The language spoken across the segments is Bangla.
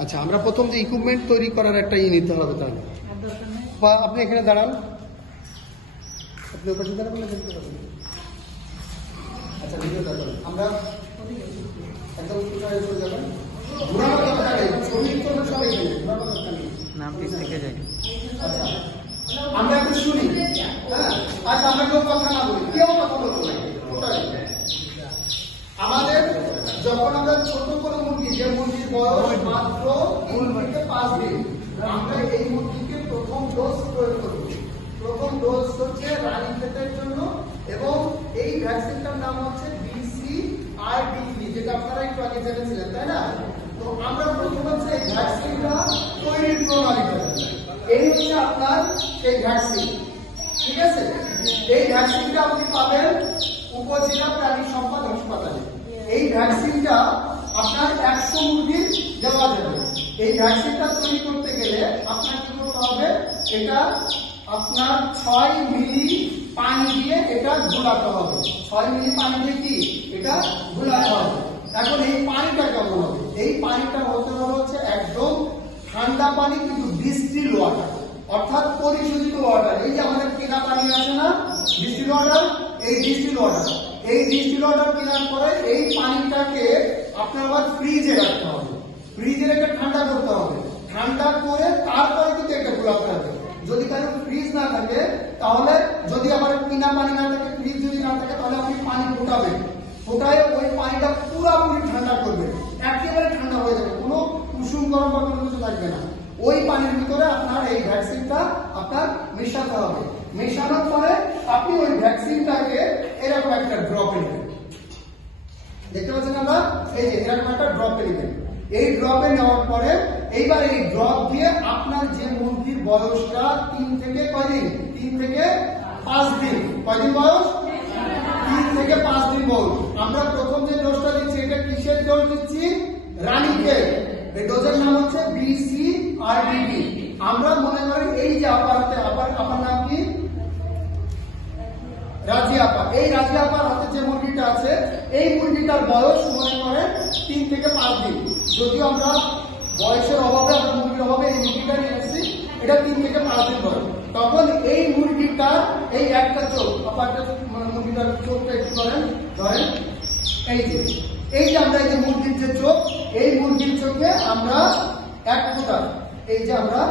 আচ্ছা, আমরা প্রথম যে ইকুইপমেন্ট তৈরি করার একটা নিতে হবে তাহলে, বা আপনি এখানে দাঁড়ান, আপনি ওপাশে দাঁড়াবেন। আচ্ছা, আমরা একদম চলে যাবেন, আমরা একটু শুনি। হ্যাঁ, আচ্ছা, আমরা কেউ কথা না বলি, কেউ কথা বলবো না। আমাদের যখন আমরা ছোট কোনো মুরগি, যে মুরগির বয়স মাত্র 3 থেকে 5 দিন, আমরা এই মুরগিকে প্রথম ডোজ প্রয়োগ করব। প্রথম ডোজ হচ্ছে রানী ক্ষেতের জন্য, এবং এই ভ্যাকসিনটার নাম হচ্ছে BCRDV, যেটা আপনারা একটু আগে জেনেছিলেন, তাই না? তো আমরা প্রথম হচ্ছে এই ভ্যাকসিনটা তৈরির প্রণালীটা, এই হচ্ছে আপনার এই ভ্যাকসিন। ঠিক আছে, এই ভ্যাকসিনটা আপনি পাবেন উপজেলা প্রাণী সম্পদ হাসপাতালে। এই ভ্যাকসিনটা আপনার 100 মুরগির দেওয়া যাবে। এই ভ্যাকসিনটা তৈরি করতে গেলে আপনার কি করতে হবে, এটা আপনার 6 মিলি পানি দিয়ে এটা গুলাতে হবে। 6 মিলি পানি দিয়ে কি এটা গুলাতে হবে। এখন এই পানিটা কেমন হবে? এই পানিটা হতে হচ্ছে একদম ঠান্ডা পানি, কিন্তু ডিস্টিল ওয়াটার, অর্থাৎ পরিশোধিত ওয়াটার। এই যে আমাদের কেনা পানি আছে না, ডিস্টিল ওয়াটার, এই ডিস্টিল ওয়াটার, এই ডিস্টিল ওয়াটার কেনার পরে এই পানিটাকে আপনার আবার ফ্রিজে রাখতে হবে। ফ্রিজে রেখে ঠান্ডা করতে হবে। ঠান্ডা করে তারপরে কিন্তু এটা গোলাতে হবে। যদি কারো ফ্রিজ না থাকে, তাহলে যদি আবার কিনা পানি না থাকে, ফ্রিজ যদি না থাকে, তাহলে আপনি পানি ফোটাবেন। ফোটায় ওই পানিটা পুরোপুরি ঠান্ডা করবে, একেবারে ঠান্ডা হয়ে যাবে, কোনো কুসুম গরম বা কোনো কিছু থাকবে না। ওই পানির ভিতরে আপনার এই ভ্যাকসিনটা আপনার মেশাতে হবে। মেশানোর পরে আপনি ওই ভ্যাকসিনটাকে এরকম একটা ড্রপে নেবেন। দেখতে পাচ্ছেন আমরা, এই যে এরকম একটা ড্রপে নেবেন। এই ড্রপে নেওয়ার পরে এইবার এই ড্রপ দিয়ে আপনার যে মুরগির বয়সটা 3 থেকে কয়দিন, 3 থেকে 5 দিন, কয়দিন বয়স, 3 থেকে 5 দিন বয়স। আমরা প্রথম যে ডোজটা দিচ্ছি, এটা কিসের ডোজ দিচ্ছি, রানীক্ষেত। এই ডোজের নাম হচ্ছে BCRDV। আমরা মনে করি এই যে আপার নাম কি, রাজি আপা। এই রাজি আপার হাতে যে মুরগিটা আছে, এই মুরগিটার বয়স মনে করেন 3 থেকে 5 দিন। যদিও আমরা বয়সের অভাবে, আমরা মুরগির অভাবে এই মুরগিটা নিয়েছি, এটা 3 থেকে 5 দিন বয়স। তখন এই মুরগিটা, এই একটা চোখ, আপারটা মুরগিটার চোখটা একটু করেন, ধরেন, এই যে আমরা এই যে মুরগির যে চোখ, এই মুরগির চোখে আমরা 1 ফোঁটা, এই যে আমরা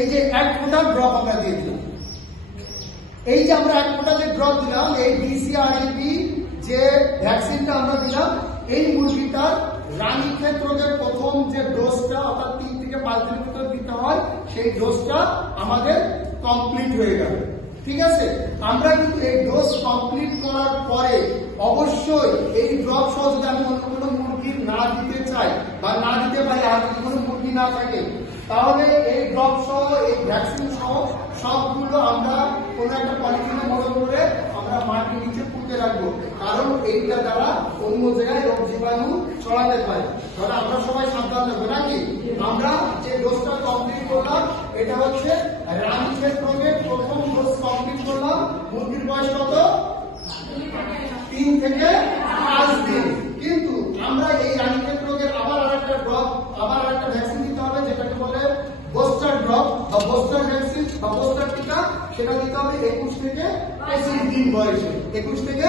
এই যে 1 ফোঁটা ড্রপ আমরা দিয়ে দিলাম। এই যে আমরা 1 ফোঁটা যে ড্রপ দিলাম, এই BCRDV যে ভ্যাকসিনটা আমরা দিলাম, এই মুরগিটার রানীক্ষেত রোগের প্রথম যে ডোজটা, অর্থাৎ 3 থেকে 5 দিনের ভিতর দিতে হয়, সেই ডোজটা আমাদের কমপ্লিট হয়ে গেল। ঠিক আছে, আমরা কিন্তু এই ডোজ কমপ্লিট করার পরে অবশ্যই এই ড্রপ সহ যদি আমি অন্য কোনো মুরগির না দিতে চাই বা না দিতে পারি, আর যদি কোনো মুরগি না থাকে, তাহলে এই ড্রপ সহ, এই ভ্যাকসিন সহ সবগুলো আমরা কোনো একটা পলিথিনে বড় করে আমরা মাটির নিচে পুঁতে রাখবো। কারণ এইটা দ্বারা অন্য জায়গায় রোগ জীবাণু ছড়াতে পারে। তাহলে আমরা সবাই সাবধান থাকবো নাকি? আমরা যে ডোজটা কমপ্লিট করলাম, এটা হচ্ছে রানীক্ষেত রোগের প্রথম ডোজ কমপ্লিট করলাম। মুরগির বয়স কত? 3 থেকে 5 দিন। কিন্তু আমরা এই রানীক্ষেত রোগের আবার আরেকটা ভ্যাকসিন দিতে হবে, যেটাকে বলে বুস্টার ড্রপ বা বুস্টার ভ্যাকসিন বা বুস্টার টিকা। সেটা দিতে হবে 21 থেকে 25 দিন বয়সে, 21 থেকে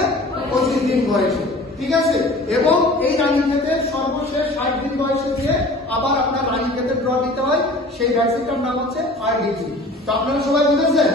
25 দিন বয়সে। ঠিক আছে, এবং এই রানীক্ষেতের সর্বশেষ 60 দিন বয়সে দিয়ে আবার আপনার রানীক্ষেতের ড্রপ দিতে হয়। সেই ভ্যাকসিনটার নাম হচ্ছে RDV। তো আপনারা সবাই বুঝেছেন?